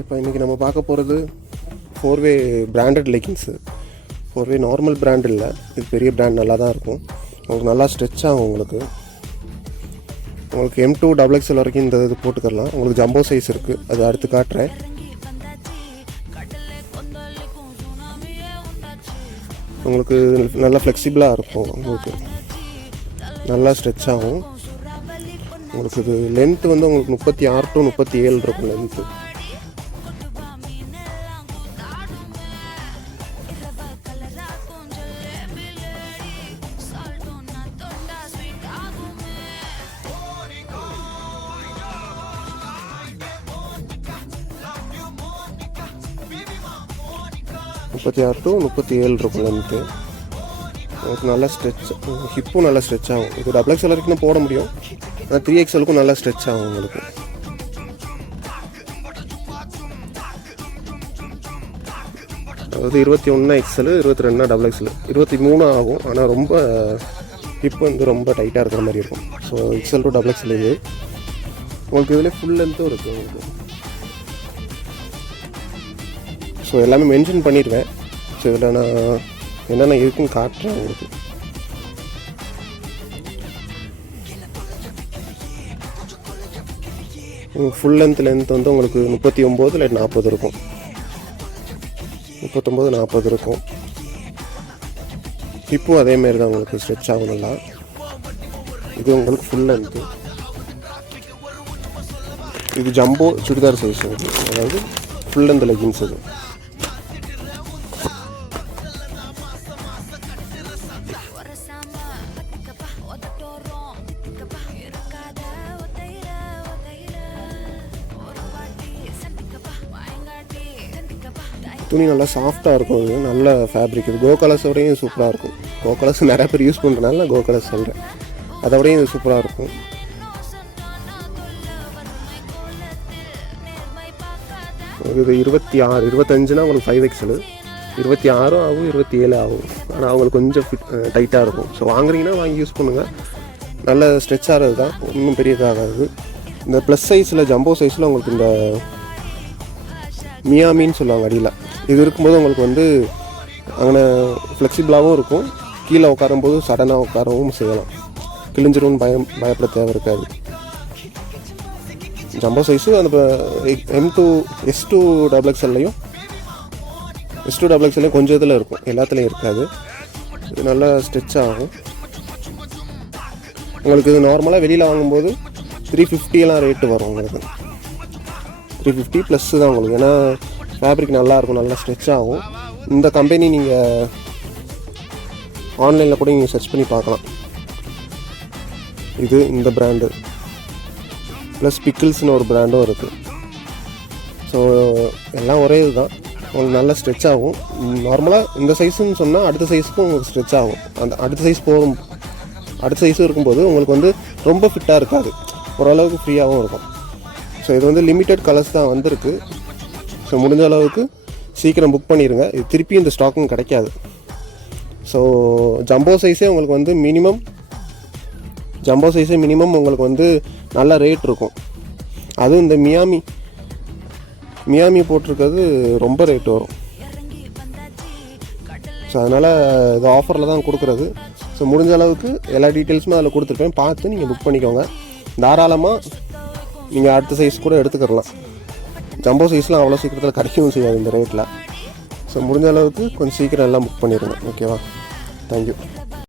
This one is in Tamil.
இப்போ இன்றைக்கி நம்ம பார்க்க போகிறது 4-வே பிராண்டட் லெகின்ஸு. 4-வே நார்மல் பிராண்ட் இல்லை, இது பெரிய பிராண்ட், நல்லா தான் இருக்கும். உங்களுக்கு நல்லா ஸ்ட்ரெச் ஆகும். உங்களுக்கு M2 XXL வரைக்கும் இந்த இது போட்டுக்கலாம். உங்களுக்கு ஜம்போ சைஸ் இருக்குது, அது அடுத்து காட்டுறேன். உங்களுக்கு நல்லா ஃப்ளெக்சிபிளாக இருக்கும், உங்களுக்கு நல்லா ஸ்ட்ரெச் ஆகும். உங்களுக்கு இது லென்த்து வந்து உங்களுக்கு 36 to 37 இருக்கும் லென்த்து. to 37 இருக்கும் லென்த்து. உங்களுக்கு நல்லா ஸ்ட்ரெச், ஹிப்பும் நல்லா ஸ்ட்ரெச் ஆகும். இது XXL வரைக்கும் போட முடியும், ஆனால் 3XLக்கும் நல்லா ஸ்ட்ரெச் ஆகும் உங்களுக்கு. அதாவது 21XL, 22 XXL, 23 ஆகும். ஆனால் ரொம்ப ஹிப் வந்து ரொம்ப டைட்டாக இருக்கிற மாதிரி இருக்கும். ஸோ XL to XXL இது. உங்களுக்கு இதில் ஃபுல் லென்த்தும் இருக்குது உங்களுக்கு. ஸோ எல்லாமே மென்ஷன் பண்ணிடுவேன். ஸோ இதில் நான் என்னென்ன இருக்குன்னு காட்டுறேன் உங்களுக்கு. ஃபுல் லென்த் வந்து உங்களுக்கு 39 இல்லை 40 இருக்கும். 39-40 இருக்கும். இப்போது அதேமாரி தான் உங்களுக்கு ஸ்ட்ரெச் ஆகும் நல்லா. இது உங்களுக்கு ஃபுல் லென்த்து. இது ஜம்போ சுடிதார் சைஸ், அதாவது ஃபுல் லென்த் லெகின்ஸ். இது துணி நல்லா சாஃப்டாக இருக்கும். இது நல்ல ஃபேப்ரிக். இது கோ கலர்ஸ் வரையும் சூப்பராக இருக்கும். கோ கலர்ஸ் நிறையா பேர் யூஸ் பண்ணுறதுனால நான் கோ கலர்ஸ் சொல்கிறேன். அதை விடையும் இது சூப்பராக இருக்கும். இது 26, 25னா உங்களுக்கு 5XL, 26 ஆகும், 27 ஆகும். ஆனால் அவங்களுக்கு கொஞ்சம் டைட்டாக இருக்கும். ஸோ வாங்குறீங்கன்னா வாங்கி யூஸ் பண்ணுங்கள். நல்ல ஸ்ட்ரெச் ஆகிறது தான், ஒன்றும் பெரியதாகாது. இந்த ப்ளஸ் சைஸில் ஜம்போ சைஸில் உங்களுக்கு இந்த மியாமின்னு சொல்லுவாங்க அடியில். இது இருக்கும்போது உங்களுக்கு வந்து அங்கே ஃப்ளெக்சிபிளாகவும் இருக்கும். கீழே உட்காரும்போது சடனாக உட்காரவும் செய்யலாம். கிழிஞ்சிரும்னு பயப்பட தேவை இருக்காது. ஜம்போ சைஸு அந்த S2 XXLலையும் S2 XXLலையும் கொஞ்சம் இதில் இருக்கும், எல்லாத்துலேயும் இருக்காது. இது நல்லா ஸ்ட்ரெச் ஆகும். உங்களுக்கு இது நார்மலாக வெளியில் வாங்கும்போது 350 ரேட்டு வரும். உங்களுக்கு 350 ப்ளஸ் தான் உங்களுக்கு. ஏன்னா ஃபேப்ரிக் நல்லாயிருக்கும், நல்லா ஸ்ட்ரெச் ஆகும். இந்த கம்பெனி நீங்கள் ஆன்லைனில் கூட நீங்கள் சர்ச் பண்ணி பார்க்கலாம். இது இந்த பிராண்டு ப்ளஸ் பிக்கிள்ஸ்னு ஒரு பிராண்டும் இருக்குது. ஸோ எல்லாம் ஒரே இது தான். உங்களுக்கு நல்லா ஸ்ட்ரெச் ஆகும். நார்மலாக இந்த சைஸுன்னு சொன்னால் அடுத்த சைஸுக்கும் உங்களுக்கு ஸ்ட்ரெச் ஆகும். அந்த அடுத்த சைஸும் இருக்கும்போது உங்களுக்கு வந்து ரொம்ப ஃபிட்டாக இருக்காது, ஓரளவுக்கு ஃப்ரீயாகவும் இருக்கும். ஸோ இது வந்து லிமிட்டட் கலர்ஸ் தான் வந்திருக்கு. ஸோ முடிஞ்ச அளவுக்கு சீக்கிரம் புக் பண்ணிடுங்க. இது திருப்பி இந்த ஸ்டாக்கும் கிடைக்காது. ஸோ ஜம்போ சைஸே உங்களுக்கு வந்து மினிமம் உங்களுக்கு வந்து நல்ல ரேட் இருக்கும். அதுவும் இந்த மியாமி போட்டிருக்கிறது ரொம்ப ரேட் வரும். ஸோ அதனால் இது ஆஃபரில் தான் கொடுக்குறது. ஸோ முடிஞ்ச அளவுக்கு எல்லா டீட்டெயில்ஸுமே அதில் கொடுத்துருப்பேன், பார்த்து நீங்கள் புக் பண்ணிக்கோங்க. தாராளமாக நீங்கள் அடுத்த சைஸ் கூட எடுத்துக்கலாம். ஜம்போ சைஸ்லாம் அவ்வளோ சீக்கிரத்தில் கிடைக்கவும் செய்யாது இந்த ரேட்டில். ஸோ முடிஞ்ச அளவுக்கு கொஞ்சம் சீக்கிரம் எல்லாம் புக் பண்ணிடுங்க. ஓகேவா? தேங்க்யூ.